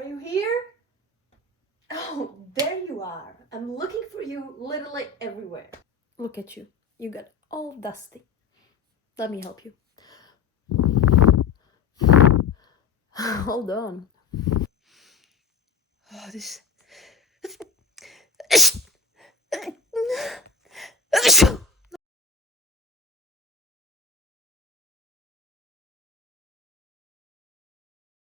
Are you here? Oh, there you are. I'm looking for you literally everywhere. Look at you. You got all dusty. Let me help you. Hold on. Oh, this...